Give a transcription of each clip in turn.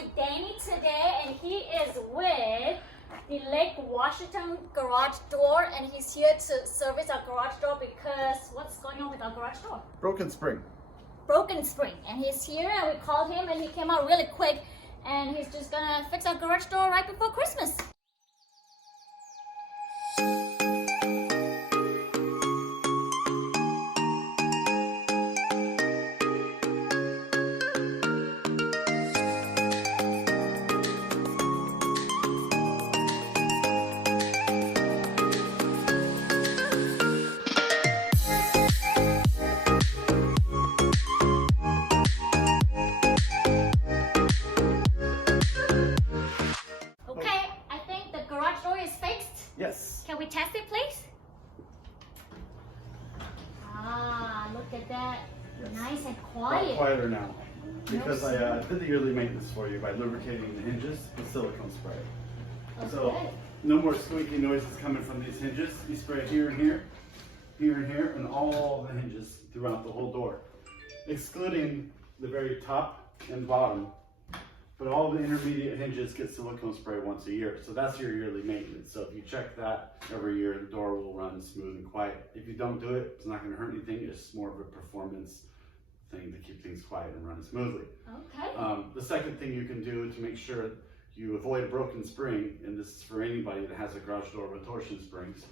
with Danny today, and he is with the Lake Washington garage door, and he's here to service our garage door because what's going on with our garage door? Broken spring. Broken spring. And he's here, and we called him, and he came out really quick, and he's just gonna fix our garage door right before Christmas. Yes. Can we test it, please? Ah, look at that. Yes. Nice and A quiet. lot quieter now. Because I did the yearly maintenance for you by lubricating the hinges with silicone spray. Okay. So no more squeaky noises coming from these hinges. You spray here and here, here and here, and all the hinges throughout the whole door. Excluding the very top and bottom. But all the intermediate hinges get silicone spray once a year. So that's your yearly maintenance. So if you check that every year, the door will run smooth and quiet. If you don't do it, it's not going to hurt anything. It's more of a performance thing to keep things quiet and run smoothly. Okay. The second thing you can do to make sure you avoid a broken spring, and this is for anybody that has a garage door with torsion springs,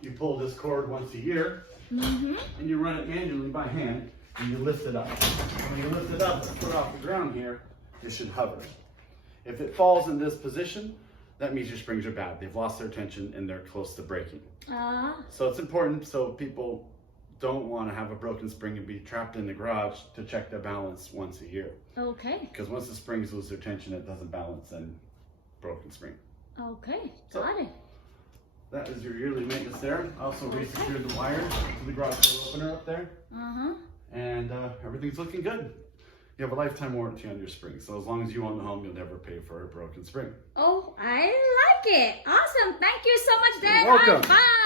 you pull this cord once a year, and you run it manually by hand, and you lift it up. And when you lift it up and put it off the ground here, it should hover. If it falls in this position, that means your springs are bad. They've lost their tension and they're close to breaking. So it's important so people don't want to have a broken spring and be trapped in the garage to check their balance once a year. Okay. Because once the springs lose their tension, it doesn't balance and broken spring. Okay. Got it. That is your yearly maintenance there. I also re-secured the wires to the garage door opener up there. And everything's looking good. You have a lifetime warranty on your spring, so as long as you own the home, you'll never pay for a broken spring. Oh, I like it. Awesome. Thank you so much, Dad. You're welcome. Bye.